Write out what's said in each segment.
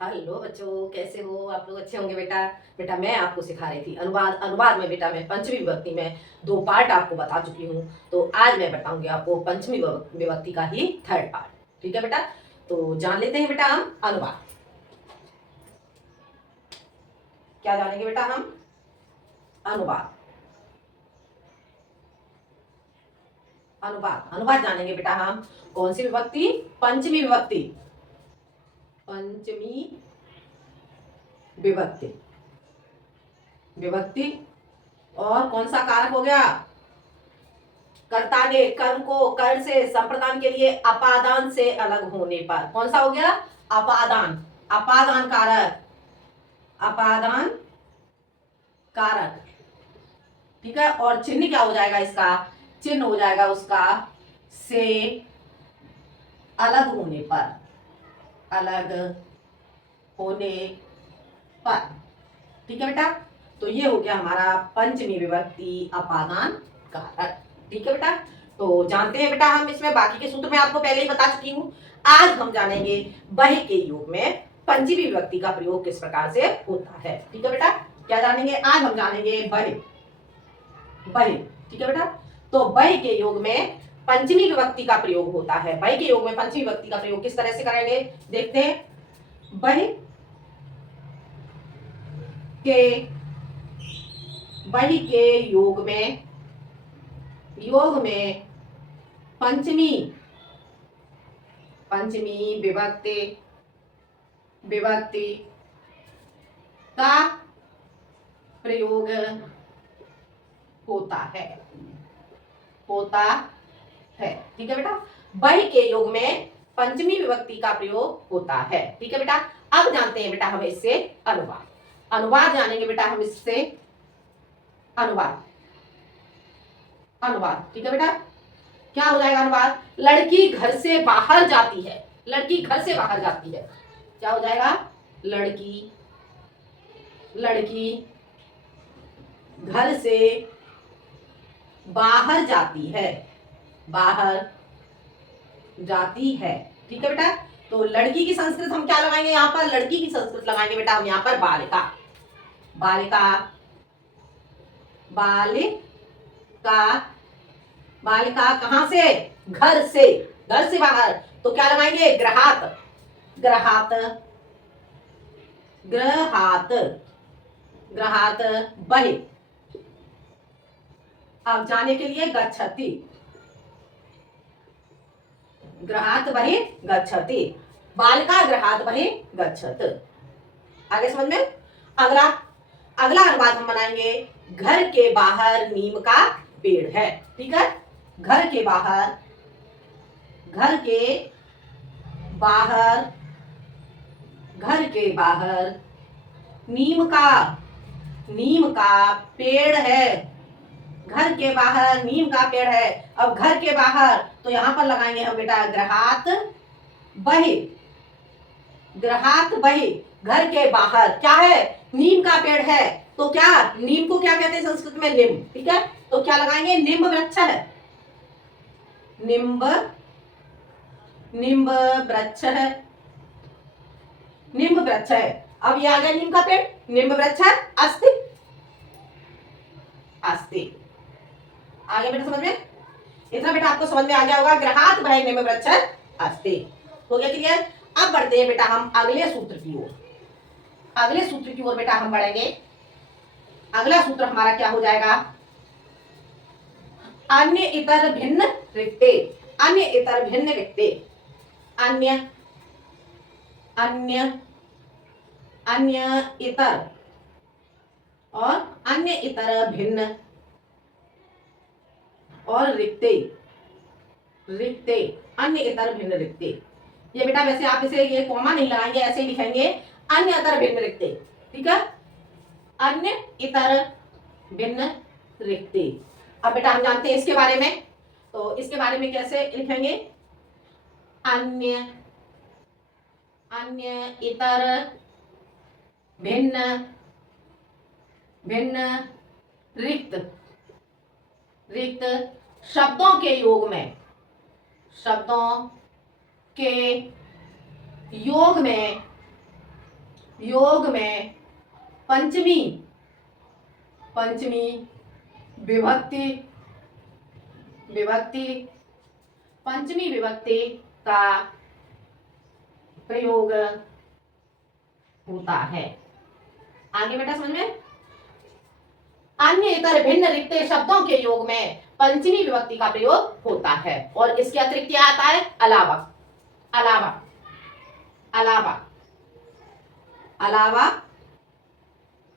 Hello बच्चों, कैसे हो आप लोग? अच्छे होंगे बेटा। बेटा मैं आपको सिखा रही थी अनुवाद। अनुवाद में बेटा मैं पंचमी विभक्ति में दो पार्ट आपको बता चुकी हूँ। तो आज मैं बताऊंगी आपको पंचमी विभक्ति का ही थर्ड पार्ट। ठीक है बेटा, तो जान लेते हैं बेटा हम अनुवाद। क्या जानेंगे बेटा हम? अनुवाद। अनुवाद अनुवाद जानेंगे बेटा हम। कौन सी विभक्ति? पंचमी विभक्ति। पंचमी विभक्ति। विभक्ति और कौन सा कारक हो गया? कर्ता ने कर्म को कर से संप्रदान के लिए अपादान से अलग होने पर कौन सा हो गया? अपादान। अपादान कारक। अपादान कारक। ठीक है, और चिन्ह क्या हो जाएगा इसका? चिन्ह हो जाएगा उसका से अलग होने पर। अलग होने पर। ठीक है बेटा, तो ये हो गया हमारा पंचमी विभक्ति अपादान कारक। ठीक है बेटा, तो जानते हैं बेटा हम इसमें बाकी के सूत्र मैं आपको पहले ही बता चुकी हूँ। आज हम जानेंगे वह के योग में पंचमी विभक्ति का प्रयोग किस प्रकार से होता है। ठीक है बेटा, क्या जानेंगे आज? हम जानेंगे वह। वह। ठीक है बेटा, तो वह के योग में पंचमी विभक्ति का प्रयोग होता है। वह के योग में पंचमी विभक्ति का प्रयोग किस तरह से करेंगे देखते हैं। वह के वही के योग में पंचमी पंचमी विभक्ति का प्रयोग होता है। ठीक है बेटा, वही के योग में पंचमी विभक्ति का प्रयोग होता है। ठीक है बेटा, अब जानते हैं बेटा हम इससे अनुवाद। अनुवाद जानेंगे बेटा हम इससे। अनुवाद। अनुवाद। ठीक है बेटा, क्या हो जाएगा अनुवाद? लड़की घर से बाहर जाती है। लड़की घर से बाहर जाती है। क्या हो जाएगा? लड़की घर से बाहर जाती है। बाहर जाती है। ठीक है बेटा, तो लड़की की संस्कृत हम क्या लगाएंगे यहाँ पर? लड़की की संस्कृत लगाएंगे बेटा हम यहाँ पर बालिका। बालिका। बालिका। बालिका कहां से? घर से। घर से बाहर, तो क्या लगाएंगे? ग्रहात। ग्रहात। ग्रहात। ग्रहात बहि। अब जाने के लिए गच्छति। ग्रहात बहि गच्छति। बालिका ग्रहात बहि गच्छत। आगे समझ में? अगला अगला अनुवाद हम बनाएंगे। घर के बाहर नीम का पेड़ है। ठीक है, घर के बाहर घर के बाहर घर के बाहर नीम का पेड़ है। घर के बाहर नीम का पेड़ है। अब घर के बाहर तो यहां पर लगाएंगे हम बेटा ग्रहात बहि। ग्रहात बहि। घर के बाहर क्या है? नीम का पेड़ है। तो क्या नीम को क्या कहते हैं संस्कृत में? निम्ब। ठीक है, तो क्या लगाएंगे? निम्ब वृक्ष है। निम्ब वृक्ष है। निम्ब वृक्ष है। अब ये आ गया नीम का पेड़, निम्ब वृक्ष है। अस्ति। अस्ति। आ गया बेटा समझ में? इतना बेटा आपको समझ में आ गया होगा। ग्रहात बहि निम्ब वृक्ष है अस्ति। हो गया क्लियर? अब बढ़ते हैं बेटा हम अगले सूत्र की ओर। अगले सूत्र की ओर बेटा हम बढ़ेंगे। अगला सूत्र हमारा क्या हो जाएगा? अन्य इतर भिन्न रिक्ते। अन्य इतर भिन्न रिक्ते। अन्य अन्य अन्य इतर और अन्य इतर भिन्न और रिक्ते। रिक्ते। अन्य इतर भिन्न रिक्ते। ये बेटा वैसे आप इसे ये कॉमा नहीं लगाएंगे, ऐसे ही लिखेंगे अन्य इतर भिन्न रिक्ते। ठीक है, अन्य इतर भिन्न रिक्ते। अब बेटा हम जानते हैं इसके बारे में, तो इसके बारे में कैसे लिखेंगे? अन्य इतर भिन्न रिक्त। रिक्त शब्दों के योग में। शब्दों के योग में योग में पंचमी पंचमी विभक्ति विभक्ति पंचमी विभक्ति का प्रयोग होता है। आगे बेटा समझ में, अन्य इतर भिन्न रिक्त शब्दों के योग में पंचमी विभक्ति का प्रयोग होता है। और इसके अतिरिक्त क्या आता है? अलावा, अलावा, अलावा, अलावा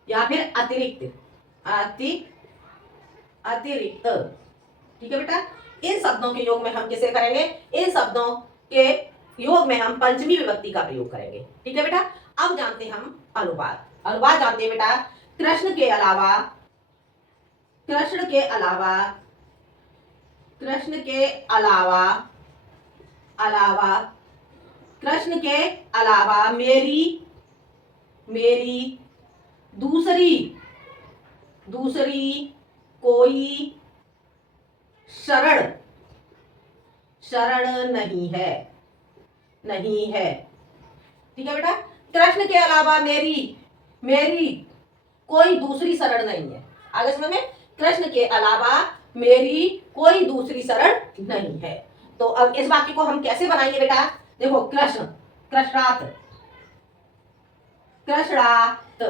या फिर अतिरिक्त, अतिरिक्त। ठीक है बेटा, इन शब्दों के योग में हम किसे करेंगे? इन शब्दों के योग में हम पंचमी विभक्ति का प्रयोग करेंगे। ठीक है बेटा, अब जानते हैं हम अनुवाद। अनुवाद जानते हैं बेटा, कृष्ण के अलावा, कृष्ण के अलावा, कृष्ण के अलावा, अलावा, कृष्ण के अलावा मेरी, मेरी दूसरी, दूसरी कोई शरण, शरण नहीं है, नहीं है। ठीक है बेटा, कृष्ण के अलावा मेरी, मेरी कोई दूसरी शरण नहीं है। आगे समझ में, कृष्ण के अलावा मेरी कोई दूसरी शरण नहीं है। तो अब इस वाक्य को हम कैसे बनाएंगे बेटा? देखो, कृष्ण, कृष्णात, कृष्णात,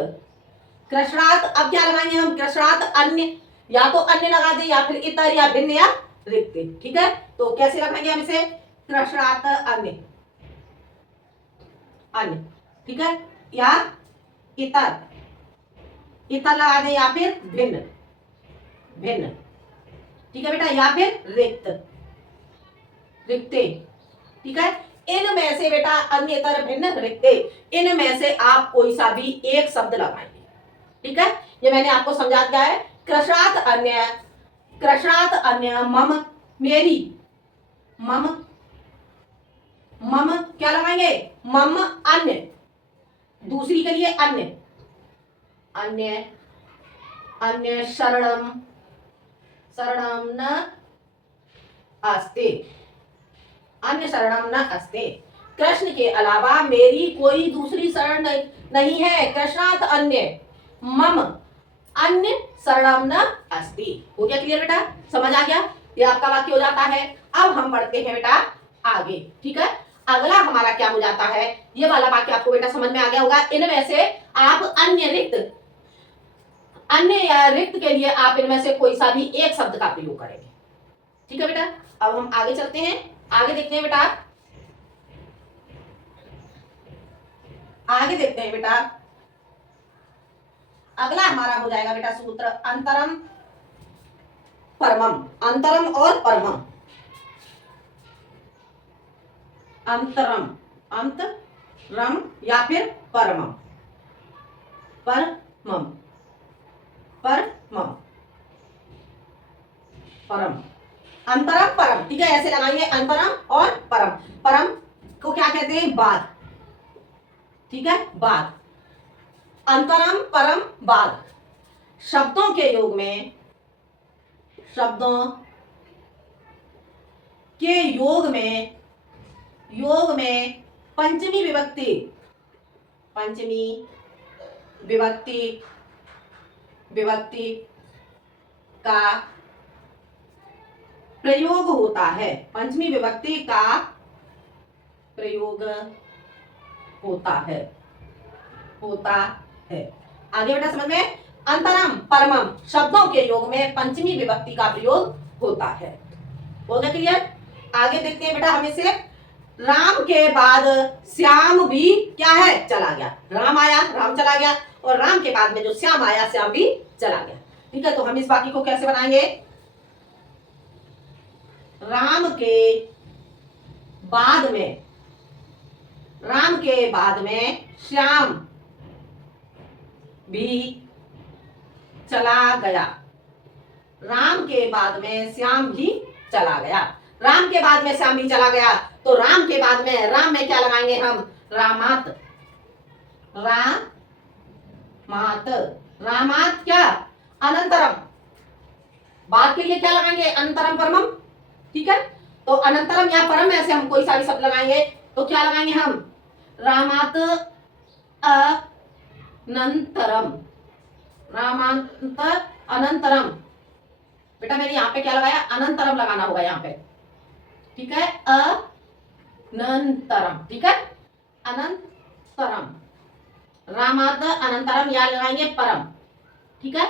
कृष्णात। अब क्या लगाएंगे हम? कृष्णात अन्य, या तो अन्य लगा दे या फिर इतर या भिन्न या रिक्त। ठीक है, तो कैसे लगाएंगे हम इसे? कृष्णात अन्य, अन्य। ठीक है, या इतर, इतर लगा दे या फिर भिन्न, भिन्न। ठीक है बेटा, या फिर रिक्त, रिक्ते। ठीक है, इनमें से बेटा अन्य इतर भिन्न रिक्ते, इनमें से आप कोई सा भी एक शब्द लगाएंगे। ठीक है, ये मैंने आपको समझा दिया है। कृष्णात अन्य, कृष्णात अन्य मम, मेरी, मम, मम क्या लगाएंगे? मम अन्य, दूसरी के लिए अन्य, अन्य, अन्य शरणम, शरणम न अस्ति, अन्य शरणम न अस्ति। कृष्ण के अलावा मेरी कोई दूसरी शरण नहीं है। कृष्णात अन्य मम अन्य शरणम न अस्ति। हो गया क्लियर बेटा? समझ आ गया? ये आपका वाक्य हो जाता है। अब हम बढ़ते हैं बेटा आगे। ठीक है, अगला हमारा क्या हो जाता है? ये वाला वाक्य आपको बेटा समझ में आ गया होगा। इनमें से आप अन्य रिक्त, अन्य या रिक्त के लिए आप इनमें से कोई सा भी एक शब्द का प्रयोग करेंगे। ठीक है बेटा, अब हम आगे चलते हैं, आगे देखते हैं बेटा, आगे देखते हैं बेटा। अगला हमारा हो जाएगा बेटा सूत्र अंतरम परमम, अंतरम और परमम, अंतरम, अंतरम या फिर परमम, परमम, परमम, परम, अंतरम परम। ठीक है, ऐसे लगाएंगे अंतरम और परम। परम को क्या कहते हैं? बाद। ठीक है, बाद, अंतरम परम बाद। शब्दों के योग में, शब्दों के योग में, योग में पंचमी विभक्ति, पंचमी विभक्ति, विभक्ति का प्रयोग होता है। पंचमी विभक्ति का प्रयोग होता है, होता है। आगे बेटा समझ में, अंतरम परमम शब्दों के योग में पंचमी विभक्ति का प्रयोग होता है। हो गया क्लियर? आगे देखते हैं बेटा, हम इसे राम के बाद श्याम भी क्या है? चला गया। राम आया, राम चला गया, और राम के बाद में जो श्याम आया, श्याम भी चला गया। ठीक है, तो हम इस वाक्य को कैसे बनाएंगे? राम के बाद में, राम के बाद में श्याम भी चला गया। राम के बाद में श्याम भी चला गया। राम के बाद में श्याम भी चला गया, तो राम के बाद में, राम में क्या लगाएंगे हम? रामात, रामात, रामात क्या? अनंतरम। बाद के लिए क्या लगाएंगे? अनंतरम परमम। ठीक है, तो अनंतरम या परम में से हम कोई सा भी शब्द लगाएंगे तो क्या लगाएंगे हम? रामात नंतरम, रामांतर अनंतरम। बेटा मैंने यहाँ पे क्या लगाया, अनंतरम लगाना होगा यहाँ पे, ठीक है, अनंतरम, ठीक है, अनंतरम। रामात अनंतरम या लगाएंगे परम, ठीक है,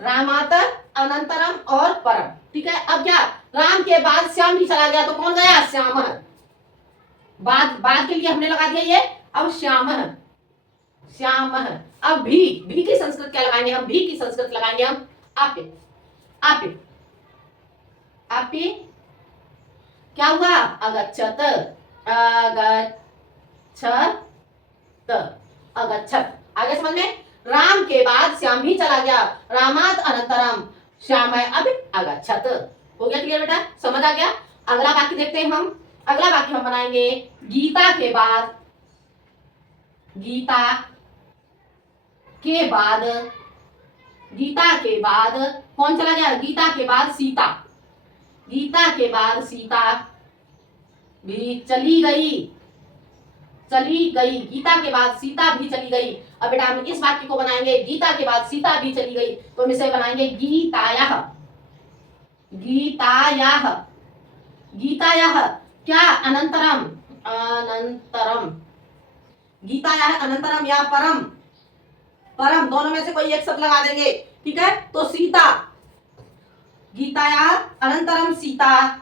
रामात अनंतरम और परम, ठीक है। अब क्या, राम के बाद श्याम भी चला गया तो कौन गया, श्याम। बाद के लिए हमने लगा दिया ये, अब श्याम, श्याम। अब भी की संस्कृत क्या लगाएंगे हम, भी की संस्कृत लगाएंगे हम आपे, आपे, आपे। क्या हुआ, अगच्छत, अगच्छत, अगच्छत। आगे समझ में, राम के बाद श्याम भी चला गया, रामात अनंतरम श्याम है, अब अगच्छत। हो गया क्लियर बेटा, समझ आ गया। अगला वाक्य देखते हैं हम, अगला वाक्य हम बनाएंगे, गीता के बाद, गीता के बाद, गीता के बाद कौन चला गया, गीता के बाद सीता, गीता के बाद सीता भी चली गई, चली गई, गीता के बाद सीता भी चली गई। अब बेटा हम इस वाक्य को बनाएंगे, गीता के बाद सीता भी चली गई, तो हम इसे बनाएंगे गीतायाः, गीतायाः, गीतायाः क्या, अनंतरम, अनंतरम, गीतायाः अनंतरम या परम, परम दोनों में से कोई एक शब्द लगा देंगे, ठीक है। तो सीता, गीतायाः अनंतरम सीता,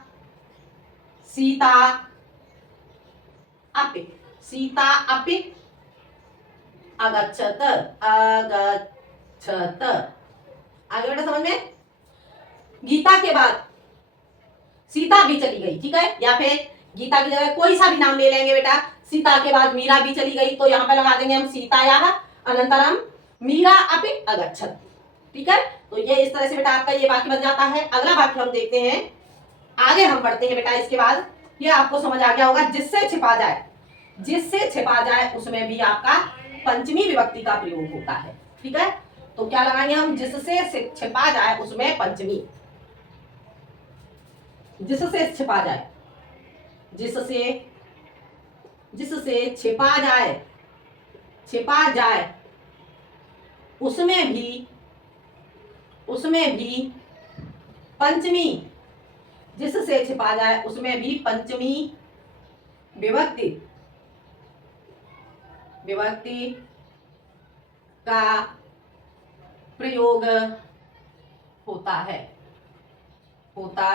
सीता अपि, सीता अपि अगच्छत, अगच्छत। आगे बेटा समझ में, गीता के बाद सीता भी चली गई, ठीक है, या फिर गीता की जगह कोई सा भी नाम ले लेंगे बेटा, सीता के बाद मीरा भी चली गई, तो यहाँ पे लगा देंगे हम सीतायाः अनंतरम मीरा अपि अगच्छत, ठीक है। तो ये इस तरह से बेटा आपका ये वाक्य बन जाता है। अगला वाक्य हम देखते हैं, आगे हम बढ़ते हैं बेटा। इसके बाद ये आपको समझ आ गया होगा, जिससे छिपा जाए, जिससे छिपा जाए उसमें भी आपका पंचमी विभक्ति का प्रयोग होता है, ठीक है। तो क्या लगाएंगे हम, जिससे छिपा जाए उसमें पंचमी, जिससे छिपा जाए, जिससे, जिससे छिपा जाए, छिपा जाए उसमें भी, उसमें भी पंचमी, जिससे छिपा जाए उसमें भी पंचमी विभक्ति, विभक्ति का प्रयोग होता है, होता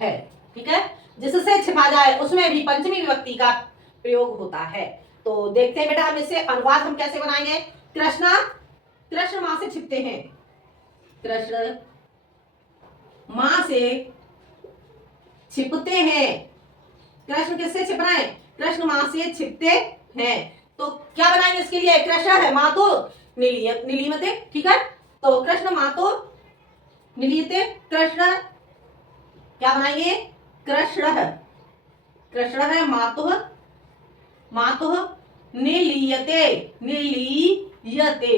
है, ठीक है। जिससे छिपा जाए उसमें भी पंचमी विभक्ति का प्रयोग होता है। तो देखते हैं बेटा हम इससे अनुवाद हम कैसे बनाएंगे। कृष्णा, कृष्ण मां से छिपते हैं, कृष्ण मां से छिपते हैं। कृष्ण किससे छिप रहे हैं, कृष्ण मां से छिपते हैं। तो क्या बनाएंगे इसके लिए, कृष्ण है, मां तो निलीयते, ठीक है। तो कृष्ण मां तो निलीयते, कृष्ण क्या बनाएंगे, कृष्ण है, कृष्ण है, मातुः, मातुः निलीयते, निलीयते।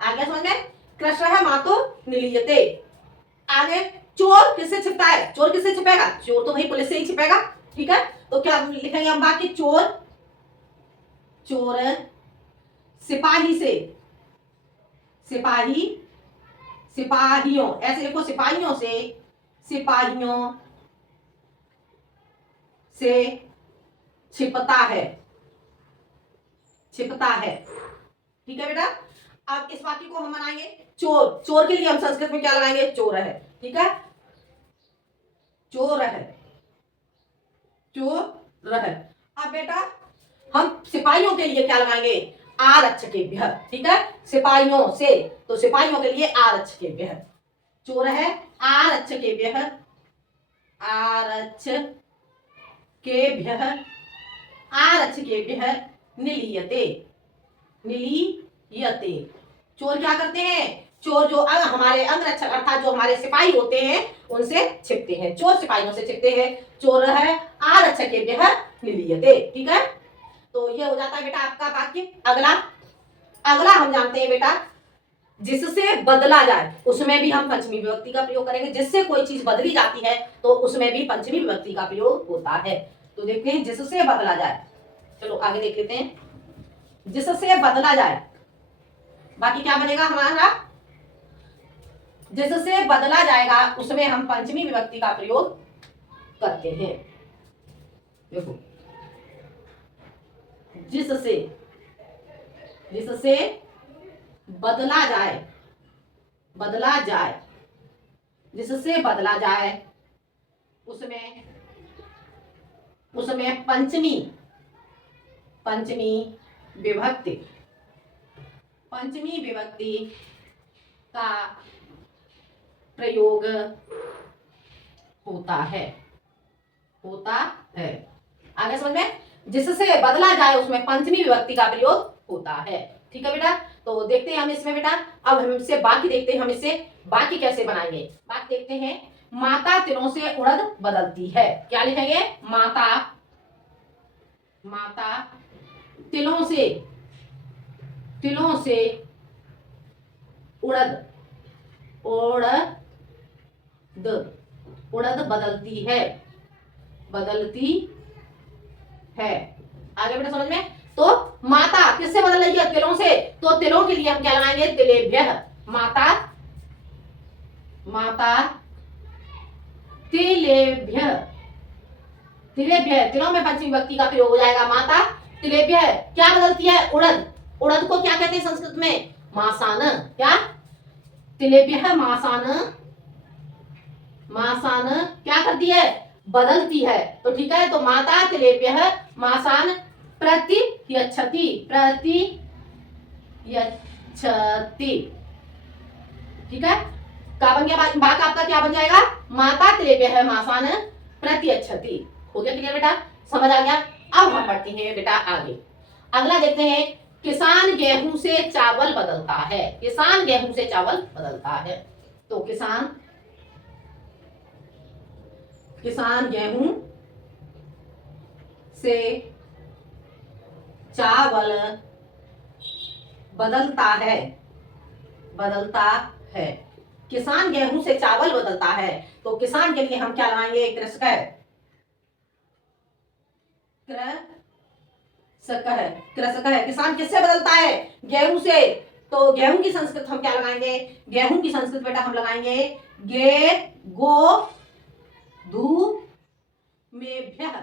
आगे समझ में, कृष्ण है, मातुः निलीयते। आगे चोर किससे छिपता है, चोर किससे छिपेगा, चोर तो भाई पुलिस से ही छिपेगा, ठीक है। तो क्या लिखेंगे हम बाकी, चोर, चोर सिपाही से, सिपाही, सिपाहियों, ऐसे लिखो, सिपाहियों से, सिपाहियों से छिपता है, छिपता है, ठीक है बेटा। अब इस वाक्य को हम बनाएंगे, चोर, चोर के लिए हम संस्कृत में क्या लगाएंगे, चोर है, ठीक है, चोर है, चोर है। अब बेटा हम सिपाहियों के लिए क्या लगाएंगे, आरक्षकेभ्यः, ठीक है, सिपाहियों से, तो सिपाहियों के लिए आरक्षकेभ्यः, चोर है, आरक्षकेभ्यः, आरक्षकेभ्यः, आरक्षकेभ्यः निलीयते, निलीयते। चोर क्या करते हैं, चोर जो हमारे अंगरक्षक अर्थात जो हमारे सिपाही होते हैं उनसे छिपते हैं, चोर सिपाहियों से छिपते हैं, चोर है, आरक्षकेभ्यः निलीयते, ठीक है। तो ये हो जाता है बेटा आपका वाक्य। अगला, अगला हम जानते हैं बेटा, जिससे बदला जाए उसमें भी हम पंचमी विभक्ति का प्रयोग करेंगे। जिससे कोई चीज बदली जाती है तो उसमें भी पंचमी विभक्ति का प्रयोग होता है। तो देखते हैं, जिससे बदला जाए, चलो आगे देख लेते हैं। जिससे बदला जाए, बाकी क्या बनेगा हमारा, जिससे बदला जाएगा उसमें हम पंचमी विभक्ति का प्रयोग करते हैं। देखो, जिससे जिससे बदला जाए, बदला जाए, जिससे बदला जाए उसमें उसमें पंचमी पंचमी विभक्ति पंचमी विभक्ति का प्रयोग होता है, होता है। आगे समझ में, जिससे बदला जाए उसमें पंचमी विभक्ति का प्रयोग होता है। ठीक है बेटा, तो देखते हैं हम इसमें बेटा, अब हम इससे बाकी देखते हैं, हम इससे बाकी कैसे बनाएंगे। बात देखते हैं, माता तिलों से उड़द बदलती है, क्या लिखेंगे, माता, माता तिलों से उड़द उड़द उड़द बदलती है, बदलती है। आगे बेटा समझ में, तो माता किससे बदल रही है, तिलों से, तो तिलों के लिए हम क्या लगाएंगे, तिलेभ्यः, माता, माता तिलेभ्यः, तिलेभ्यः, तिलों में पंचमी विभक्ति का प्रयोग हो जाएगा, माता तिलेभ्यः क्या बदलती है, उड़द, उड़द को क्या कहते हैं संस्कृत में, मासान, क्या, तिलेभ्यः मासान, मासान क्या करती है, बदलती है। तो ठीक है, तो माता तिलेभ्यः मासान प्रतियच्छति, प्रतियच्छति। ठीक है, क्या बन गया, भाग आपका क्या बन जाएगा, माता तिलेभ्यः मासान प्रतियच्छति। हो गया क्लियर बेटा, समझ आ गया। अब हम पढ़ते हैं बेटा आगे, अगला देखते हैं, किसान गेहूं से चावल बदलता है, किसान गेहूं से चावल बदलता है। तो किसान गेहूं से चावल बदलता है, बदलता है, किसान गेहूं से चावल बदलता है। तो किसान के लिए हम क्या लगाएंगे, कृषक, कृषक है। किसान किससे बदलता है, गेहूं से, तो गेहूं की संस्कृत हम क्या लगाएंगे, गेहूं की संस्कृत बेटा हम लगाएंगे गे गो धू मेभ्यः,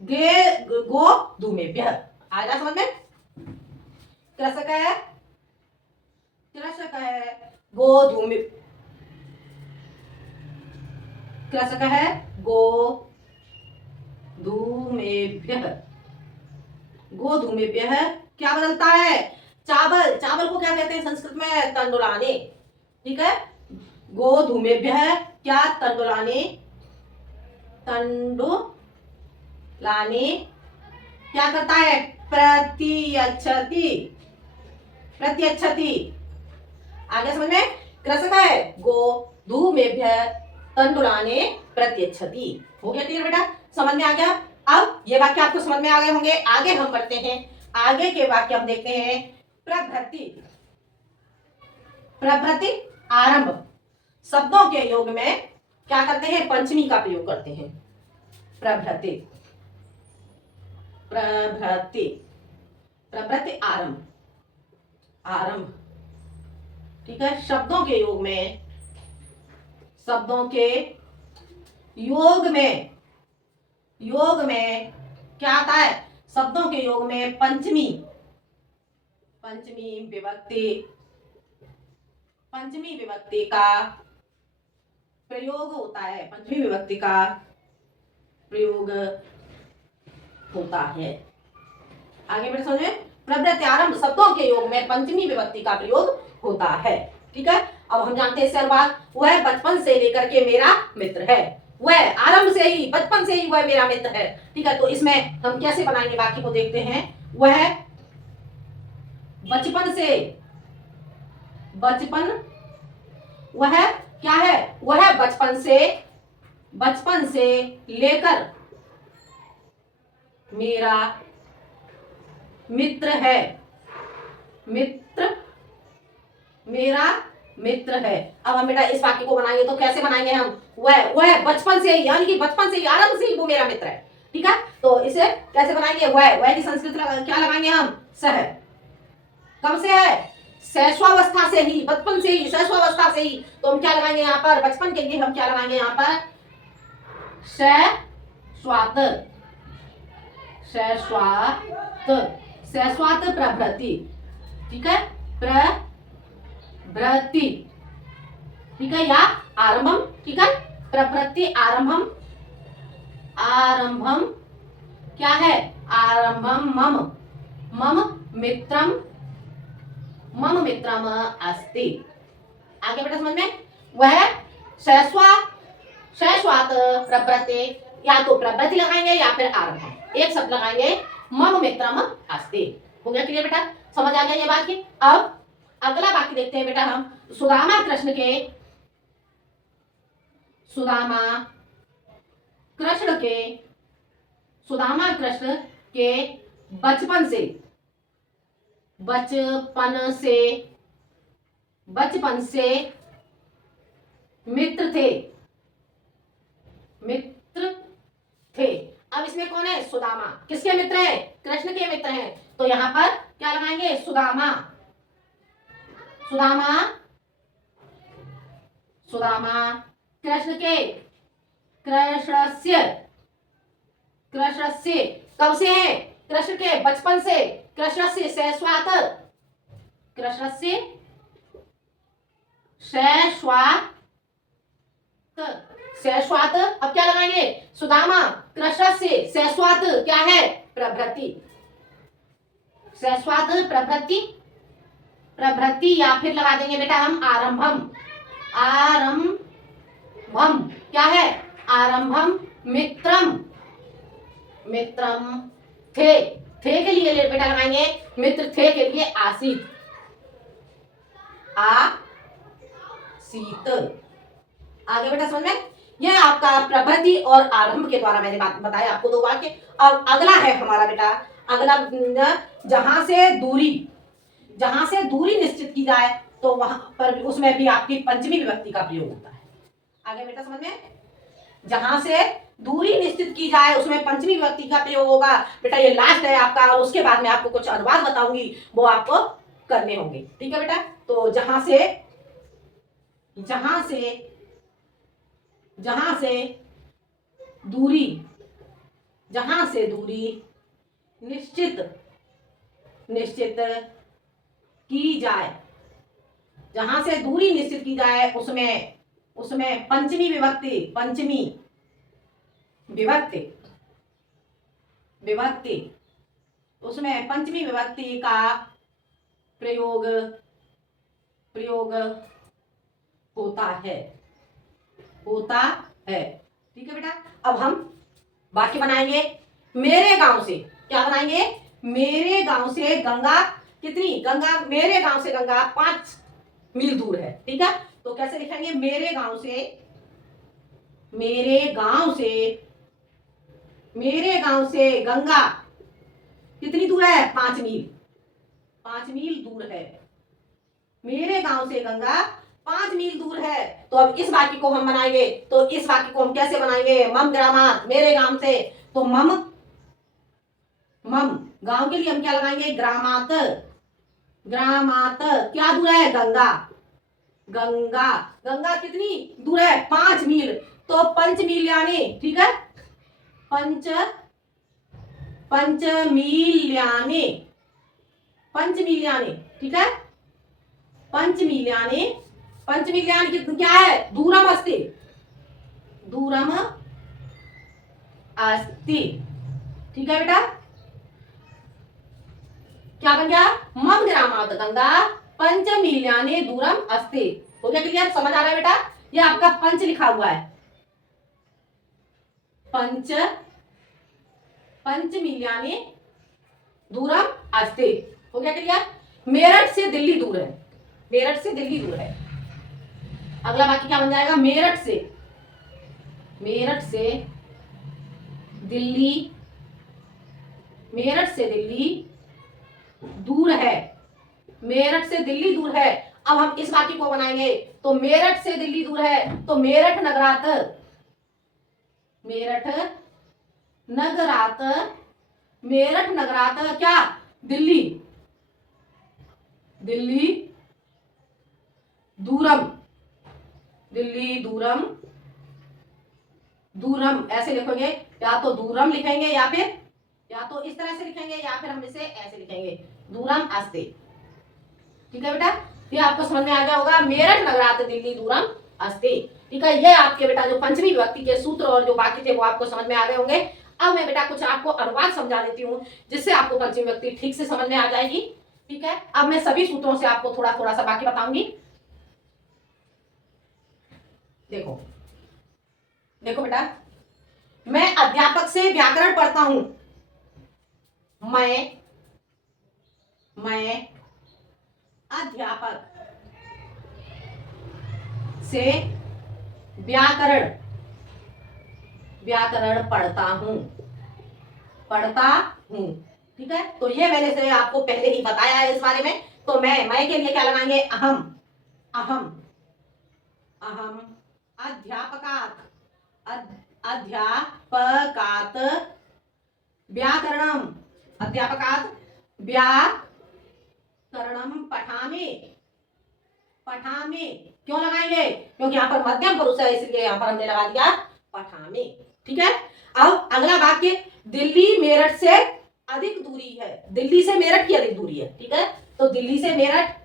गे गो धू मेभ्यः। आएगा समझ में, कृषक है गो धूमि, कृषक है गो धूमेभ्यः, गोधूमेभ्यः क्या बदलता है, चावल, चावल को क्या कहते हैं संस्कृत में, तंडुलाने। ठीक है, गोधूमेभ्यः क्या, तंडुलाने, तंडुलाने क्या करता है, प्रतियच्छति, प्रतियच्छति। आगे समझ में, कृषक है गोधूमेभ्यः तंडुलाने प्रतियच्छति। हो गया क्लियर बेटा, समझ में आ गया। अब ये वाक्य आपको समझ में आ गए होंगे, आगे हम बढ़ते हैं, आगे के वाक्य हम देखते हैं, प्रभृति, प्रभृति आरंभ, शब्दों के योग में क्या करते हैं, पंचमी का प्रयोग करते हैं, प्रभृति, प्रभृति, प्रभृति आरंभ, आरंभ। ठीक है, शब्दों के योग में, शब्दों के योग में, योग में क्या आता है, शब्दों के योग में पंचमी, पंचमी विभक्ति, पंचमी विभक्ति का प्रयोग होता है, पंचमी विभक्ति का प्रयोग होता है। आगे बढ़े समझ में, प्रभृति आरंभ, शब्दों के योग में पंचमी विभक्ति का प्रयोग होता है। ठीक है, अब हम जानते हैं इससे बाद, वह बचपन से लेकर के मेरा मित्र है, वह आरंभ से ही, बचपन से ही वह मेरा मित्र है। ठीक है, तो इसमें हम कैसे बनाएंगे बाकी को देखते हैं, वह बचपन से, बचपन, वह क्या है, वह बचपन से, बचपन से लेकर मेरा मित्र है, मित्र, मेरा मित्र है। अब हम बेटा इस वाक्य को बनाएंगे, तो कैसे बनाएंगे हम, वह बचपन से ही, यानी कि बचपन से ही, आरंभ से ही वो मेरा मित्र है। ठीक है, तो इसे कैसे बनाएंगे, वह की संस्कृत क्या लगाएंगे हम, सह, कब से है, शैशवावस्था से ही, बचपन से ही, शैशवावस्था से ही, तो हम क्या लगाएंगे यहाँ पर, बचपन के लिए हम क्या लगाएंगे यहाँ पर, शैशवात, शैशवात, शैशवात प्रभृति, ठीक है, प्रभृति, ठीक है, या आरंभम, ठीक है, प्रभृति आरंभम, आरंभम क्या है, आरंभम मम, मम मित्रम, मम मित्रम अस्ति। आगे बेटा समझ में, वह शैशवात प्रभृति, या तो प्रभृति लगाएंगे या फिर आरंभम, एक शब्द लगाएंगे, मम मित्रम अस्ति। हो गया क्लियर बेटा, समझ आ गया ये बात की। अब अगला वाक्य देखते हैं बेटा हम, सुदामा कृष्ण के, सुदामा कृष्ण के, सुदामा कृष्ण के बचपन से, बचपन से, बचपन से मित्र थे, मित्र थे। अब इसमें कौन है, सुदामा, किसके मित्र है, कृष्ण के मित्र हैं, तो यहां पर क्या लगाएंगे, सुदामा, सुदामा, सुदामा कृष्ण के, कृष्णस्य, कृष्णस्य कब से है, कृष्ण के बचपन से, कृष्णस्य शैशवात, कृष्णस्य शैशवात, शैशवात, अब क्या लगाएंगे, सुदामा कृष्णस्य शैशवात क्या है, प्रभृति, शैशवात प्रभृति, प्रभृति, या फिर लगा देंगे बेटा हम आरंभम, आरंभम क्या है, आरंभम मित्रम, मित्रम थे, थे के लिए बेटा लगाएंगे, मित्र थे के लिए आसीत, आसीत। आगे बेटा समझ में, यह आपका प्रभृति और आरंभ के द्वारा मैंने बात बताया आपको दो वाक्य। अब अगला है हमारा बेटा, अगला जहां से दूरी, जहां से दूरी निश्चित की जाए तो वहां पर उसमें भी आपकी पंचमी विभक्ति का प्रयोग होता है। आगे बेटा समझ में, जहां से दूरी निश्चित की जाए उसमें पंचमी विभक्ति का प्रयोग होगा। बेटा ये लास्ट है आपका, और उसके बाद में आपको कुछ अनुवाद बताऊंगी, वो आपको करने होंगे, ठीक है बेटा। तो जहां से, जहां से, जहां से दूरी, जहां से दूरी निश्चित, निश्चित की जाए, जहां से दूरी निश्चित की जाए उसमें, उसमें पंचमी विभक्ति, पंचमी विभक्ति, विभक्ति, उसमें पंचमी विभक्ति का प्रयोग, प्रयोग होता है, होता है, ठीक है बेटा। अब हम वाक्य बनाएंगे, मेरे गांव से, क्या बनाएंगे, मेरे गांव से गंगा कितनी, गंगा, मेरे गांव से गंगा 5 मील दूर है, ठीक है। तो कैसे लिखेंगे, मेरे गांव से, मेरे गांव से, मेरे गांव से गंगा कितनी दूर है, 5 मील, 5 मील दूर है, मेरे गांव से गंगा 5 मील दूर है। तो अब इस वाक्य को हम बनाएंगे, तो इस वाक्य को हम कैसे बनाएंगे, मम ग्रामात, मेरे गांव से, तो मम, मम गांव के लिए हम क्या लगाएंगे, ग्रामात, ग्रामात क्या दूर है, गंगा, गंगा, गंगा कितनी दूर है, 5 मील, तो 5 मील यानी, ठीक है, पंच, पंच मील यानी, 5 मील यानी, ठीक है, 5 मील यानी, 5 मील यानी क्या है, दूरम अस्ति, दूरम अस्ति, ठीक है बेटा। क्या बन गया, मम ग्रामात गंगा 5 मील यानी दूरम अस्ति। हो गया क्लियर, समझ आ रहा है बेटा, ये आपका पंच लिखा हुआ है, पंच, 5 मील यानी दूरम अस्ति। हो गया क्लियर, मेरठ से दिल्ली दूर है, मेरठ से दिल्ली दूर है। अगला वाक्य क्या बन जाएगा, मेरठ से, मेरठ से दिल्ली, मेरठ से दिल्ली दूर है, मेरठ से दिल्ली दूर है। अब हम इस वाक्य को बनाएंगे, तो मेरठ से दिल्ली दूर है, तो मेरठ नगरात, मेरठ नगरात, मेरठ नगरात क्या, दिल्ली, दिल्ली दूरम, दिल्ली दूरम, दूरम ऐसे लिखोगे, या तो दूरम लिखेंगे या तो इस तरह से लिखेंगे या फिर हम इसे ऐसे लिखेंगे, दूरम अस्ति। ठीक है बेटा, ये आपको समझ में आ गया होगा, मेरठ नगरात दिल्ली दूरम अस्ति। ठीक है, ये आपके बेटा जो पंचमी विभक्ति के सूत्र और जो बाकी थे वो आपको समझ में आ गए होंगे। अब मैं बेटा कुछ आपको अनुवाद समझा देती हूँ जिससे आपको पंचमी विभक्ति ठीक से समझ में आ जाएगी। ठीक है, अब मैं सभी सूत्रों से आपको थोड़ा थोड़ा सा बाकी बताऊंगी। देखो देखो बेटा, मैं अध्यापक से व्याकरण पढ़ता हूं। मैं अध्यापक से व्याकरण पढ़ता हूं। ठीक है, तो ये मैंने से आपको पहले ही बताया है इस बारे में। तो मैं के लिए क्या लगाएंगे, अहम अध्यापकात व्याकरणम पठामि। क्यों लगाएंगे, क्योंकि यहाँ पर मध्यम पुरुष है इसलिए यहाँ पर हमने लगा दिया पठामि। ठीक है, अब अगला वाक्य, दिल्ली मेरठ से अधिक दूरी है, दिल्ली से मेरठ की अधिक दूरी है। ठीक है, तो दिल्ली से मेरठ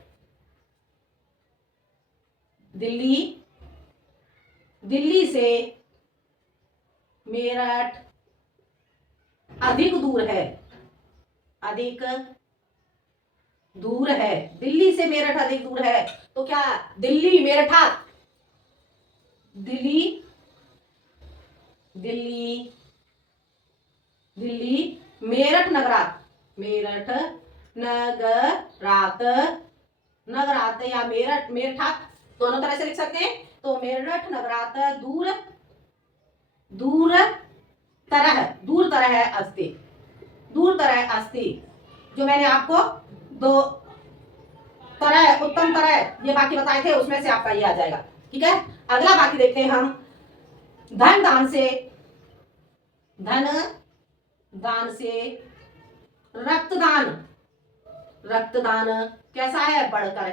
अधिक दूर है, दिल्ली से मेरठ अधिक दूर है। तो क्या, दिल्ली मेरठात, दिल्ली मेरठ नगरात या मेरठात दोनों तरह से लिख सकते हैं। तो मेरठ नगरात दूर तरह अस्ति। जो मैंने आपको दो तरह, उत्तम तरह ये बाकी बताए थे, उसमें से आपका ये आ जाएगा। ठीक है, अगला बाकी देखते हैं हम, धन दान से रक्तदान कैसा है, बढ़कर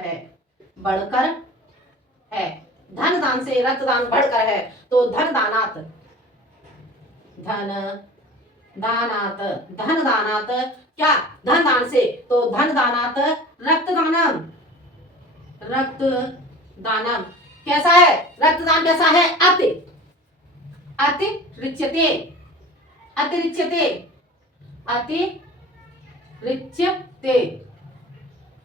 है। धन दान से रक्तदान बढ़कर है, तो धन दानात क्या, धन दान से, तो धन दानात रक्तदानम कैसा है, रक्तदान कैसा है, अतिरिच्यते।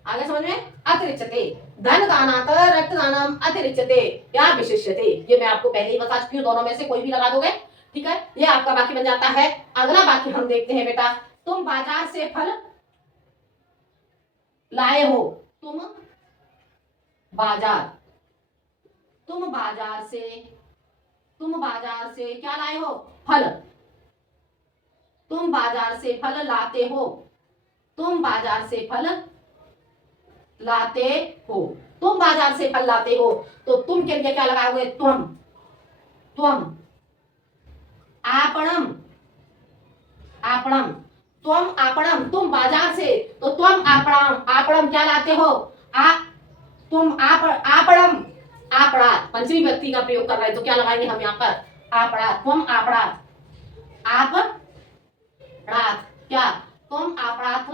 आगे समझ में, अतिरिच्यते, धन दानात रक्तदानम अतिरिच्यते या विशिष्यते। ये मैं आपको पहले ही बता चुकी हूँ, दोनों में से कोई भी लगा दोगे। ठीक है, ये आपका बाकी बन जाता है। अगला बाकी हम देखते हैं बेटा, तुम बाजार से फल लाए हो, तुम बाजार से क्या लाए हो, फल। तुम बाजार से फल लाते हो, तुम बाजार से फल लाते हो। तो तुम के लिए क्या लगाओगे, तुम आपणम, तुम बाजार से, तो तुम आपणम क्या लाते हो, तुम आपणम, पंचमी विभक्ति का प्रयोग कर रहे हैं, तो क्या लगाएंगे हम यहाँ पर, तुम क्या, तुम आपणात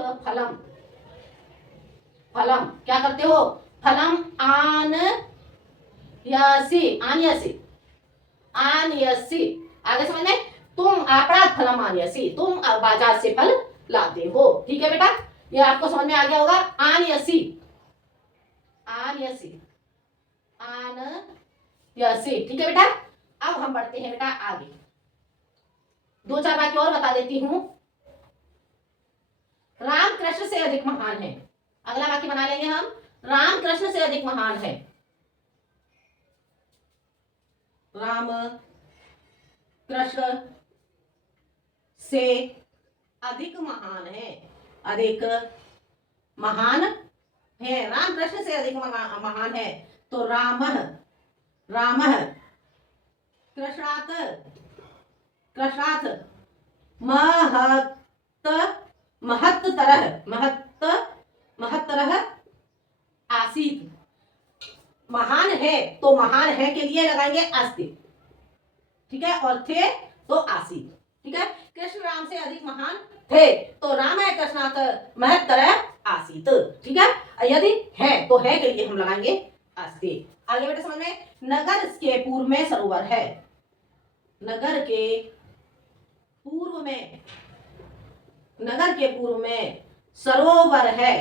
फलम क्या करते हो, फलम आनयसी। आगे समझ में, तुम आपणात फलम आनयसी, तुम बाजार से फल लाते हो। ठीक है बेटा, ये आपको समझ में आ गया होगा, आनयसी। ठीक है बेटा, अब हम बढ़ते हैं बेटा आगे, दो चार बातें और बता देती हूं। राम कृष्ण से अधिक महान है, अगला वाक्य बना लेंगे हम, राम कृष्ण से अधिक महान है। राम कृष्ण से अधिक महान है, राम कृष्ण से अधिक महान है। तो रामः कृष्णात् महत्तरः आसीत्। महान है तो महान है के लिए लगाएंगे अस्ति, ठीक है, और थे तो आसीत, ठीक है। कृष्ण राम से अधिक महान थे तो रामाय कृष्णात महत्तर आसीत, ठीक है। यदि है तो है के लिए हम लगाएंगे अस्ति। आगे बेटे समझ में, नगर के पूर्व में सरोवर है, नगर के पूर्व में, नगर के पूर्व में सरोवर है,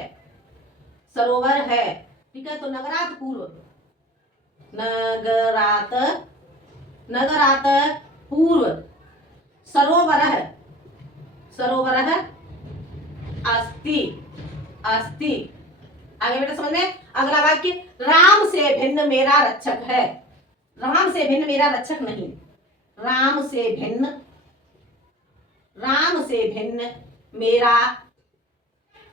सरोवर है, ठीक है। तो नगरात पूर्व, नगरात, नगरात पूर्व सरोवर है, सरोवर है अस्ति, अस्ति। आगे बेटा समझ में, अगला वाक्य, राम से भिन्न मेरा रक्षक है, राम से भिन्न मेरा रक्षक नहीं, राम से भिन्न, राम से भिन्न मेरा,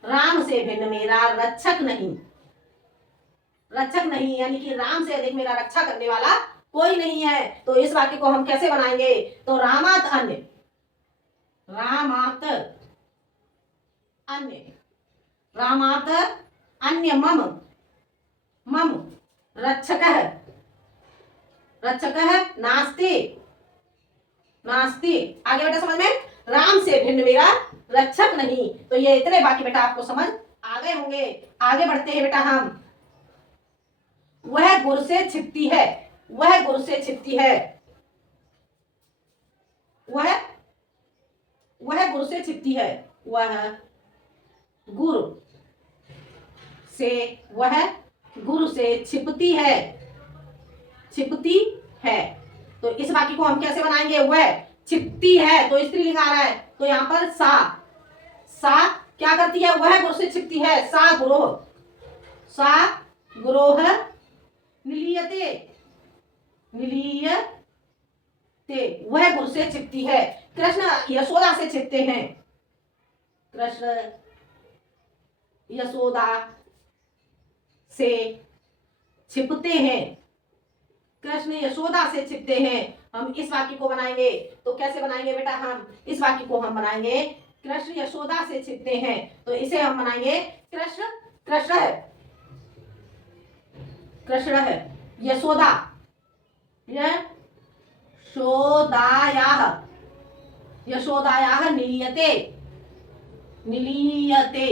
राम से भिन्न मेरा रक्षक नहीं, रक्षक नहीं यानी कि राम से अधिक मेरा रक्षा करने वाला कोई नहीं है। तो इस वाक्य को हम कैसे बनाएंगे, तो रामात अन्य, रामात अन्य, रामात अन्य मम, मम रक्षकः, रक्षकः नास्ति, नास्ति। आगे बेटा समझ में, राम से भिन्न मेरा रक्षक नहीं। तो ये इतने बाकी बेटा आपको समझ आ गए होंगे। आगे बढ़ते हैं बेटा हम, वह गुर से छिपती है, वह गुर से छिपती है, वह गुर से छिपती है, वह गुरु से, वह गुरु से छिपती है, छिपती है। तो इस वाक्य को हम कैसे बनाएंगे, वह छिपती है तो स्त्रीलिंग आ रहा है, तो यहाँ पर सा, सा क्या करती है, वह गुरु से छिपती है, सा गुरोह, सा गुरोह निलीयते, निलीयते, वह गुरु से छिपती है। कृष्ण यशोदा से छिपते हैं, कृष्ण यशोदा से छिपते हैं, कृष्ण यशोदा से छिपते हैं। हम इस वाक्य को बनाएंगे तो कैसे बनाएंगे बेटा, हम इस वाक्य को हम बनाएंगे कृष्ण यशोदा से छिपते हैं, तो इसे हम बनाएंगे कृष्ण, कृष्ण है, कृष्ण है यशोदा, यशोदायाः, यशोदायाः निलीयते, निलीयते,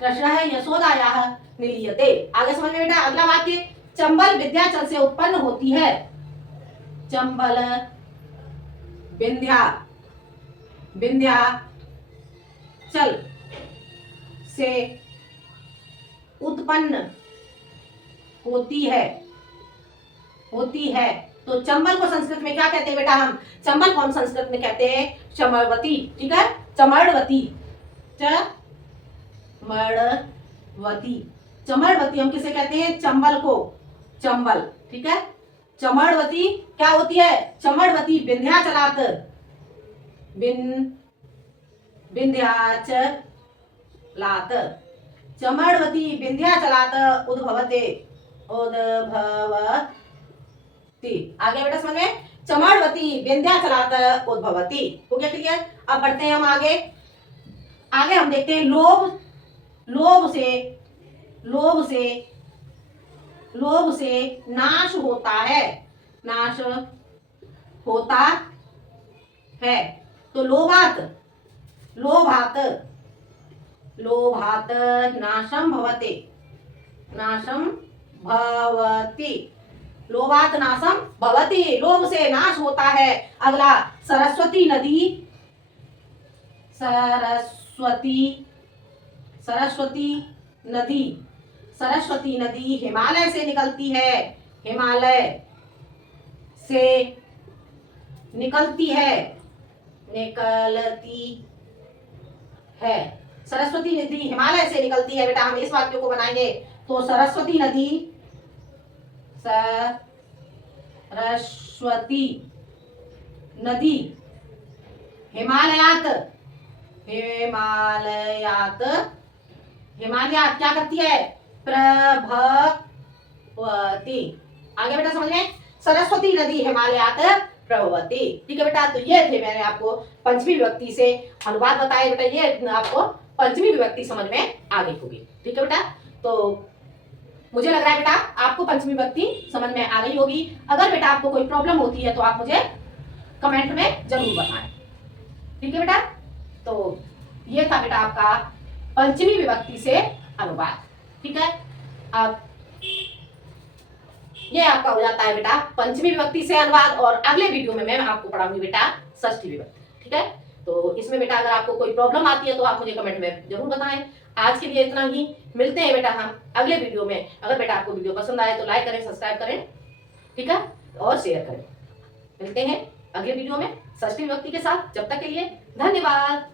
कृष्ण है यशोदायाः निलीयते। आगे समझ में बेटा, अगला वाक्य, चंबल विंध्याचल से उत्पन्न होती है, चंबल विंध्या, विंध्याचल से उत्पन्न होती है, होती है। तो चंबल को संस्कृत में क्या कहते हैं बेटा, हम चंबल को हम संस्कृत में कहते हैं चमड़वती, ठीक है, चमड़वती, चमड़वती, चमड़वती हम किसे कहते हैं, चंबल को, चंबल, ठीक है। चमड़वती क्या होती है, चमड़वती विंध्याचलात, विंध्याचलात, चमड़वती विंध्याचलात उद्भवते, उद्भवती। आगे बेटा समझ में, चमड़वती विंध्याचलात उद्भवती, हो गया क्लियर। अब बढ़ते हैं हम आगे, आगे हम देखते हैं लोभ, लोभ से, लोभ से, लोभ से नाश होता है, नाश होता है। तो लोभात, लोभात, लोभात नाशम भवते, नाशम भवति, लोभात नाशम भवति, लोभ से नाश होता है। अगला, सरस्वती नदी, सरस्वती, सरस्वती नदी, सरस्वती नदी हिमालय से निकलती है, हिमालय से निकलती है, निकलती है, सरस्वती नदी हिमालय से निकलती है। बेटा हम इस वाक्य को बनाएंगे तो सरस्वती नदी, सरस्वती नदी हिमालयात, हिमालयात, हिमालयात क्या करती है, प्रभवती। आगे बेटा समझ में, सरस्वती नदी हिमालयात प्रभवती, ठीक है बेटा। तो ये थे मैंने आपको पंचमी विभक्ति से अनुवाद बताए बेटा, ये आपको पंचमी विभक्ति समझ में आ गई होगी, ठीक है बेटा। तो मुझे लग रहा है बेटा आपको पंचमी विभक्ति समझ में आ गई होगी। अगर बेटा आपको कोई प्रॉब्लम होती है तो आप मुझे कमेंट में जरूर बताएं। ठीक है बेटा, तो ये था बेटा आपका पंचमी विभक्ति से अनुवाद। ठीक है, अब ये आपका हो जाता है बेटा पंचमी विभक्ति से अनुवाद, और अगले वीडियो में मैं आपको पढ़ाऊंगी बेटा षष्ठी विभक्ति। ठीक है, तो इसमें बेटा अगर आपको कोई प्रॉब्लम आती है तो आप मुझे कमेंट में जरूर बताएं। आज के लिए इतना ही, मिलते हैं बेटा हम अगले वीडियो में। अगर बेटा आपको वीडियो पसंद आए तो लाइक करें, सब्सक्राइब करें, ठीक है, और शेयर करें। मिलते हैं अगले वीडियो में षष्ठी विभक्ति के साथ। जब तक के लिए धन्यवाद।